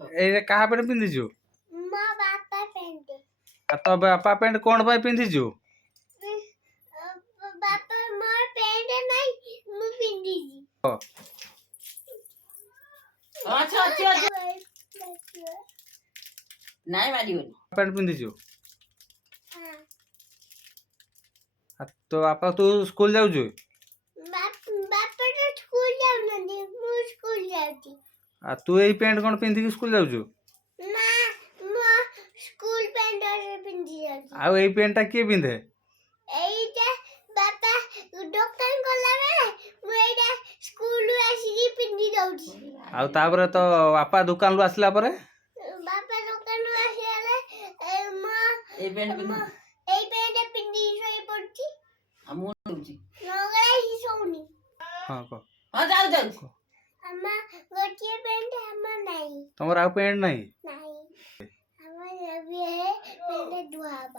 ଏଇଟା କାହା ପାଇଁ ପିନ୍ଧିଛୁ? ମୋ ବାପା ପେଣ୍ଟ। ଆଉ ତୋ ବାପା ପ୍ୟାଣ୍ଟ କ'ଣ ପାଇଁ ପିନ୍ଧିଛୁ? ବାପା ମୋର ପେଣ୍ଟ ନାହିଁ ମୁଁ ପିନ୍ଧିଛି। ନାଇଁ ମାରିବନି। ପ୍ୟାଣ୍ଟ ପିନ୍ଧିଛୁ? ହଁ। ଆଉ ତୋ ବାପା ତୁ ସ୍କୁଲ ଯାଉଛୁ? ବାପା ତ ସ୍କୁଲ ଯାଉନାହାନ୍ତି ମୁଁ ସ୍କୁଲ ଯାଉଛି। ଆଉ ତୁ ଏଇ ପ୍ୟାଣ୍ଟ କ'ଣ ପିନ୍ଧିକି ସ୍କୁଲ ଯାଉଛୁ? ନା ମୁଁ ସ୍କୁଲ ପ୍ୟାଣ୍ଟ ପିନ୍ଧି ଯାଉଛି। ଆଉ ଏଇ ପ୍ୟାଣ୍ଟଟା କିଏ ପିନ୍ଧେ? ଏଇଟା ବାପା ଦୋକାନ ଗଲା ବେଳେ ମୁଁ ଏଇଟା ସ୍କୁଲରୁ ଆସିକି ପିନ୍ଧି ଦଉଛି। ଆଉ ତାପରେ ତ ବାପା ଦୋକାନରୁ ଆସିଲା ପରେ? ବାପା ଦୋକାନରୁ ଆସିଗଲେ ଏଇ ପ୍ୟାଣ୍ଟ ପିନ୍ଧୁ। ଏଇ ପ୍ୟାଣ୍ଟ ପିନ୍ଧିକି ଶୋଇ ପଡୁଛି। ମୁଁ ଦଉଛି। ନଗଲେ ହିଁ ଶୋଉନି। ହଁ କହ। ହଁ ଯାଉଛି। ଆମ ଗୋଟିଏ ପ୍ୟାଣ୍ଟ ଆମର ନାହିଁ। ତମର ଆଉ ପ୍ୟାଣ୍ଟ ନାହିଁ? ନାହିଁ। ଆମର ଏବେ ପ୍ୟାଣ୍ଟ ଧୁଆ ହବ।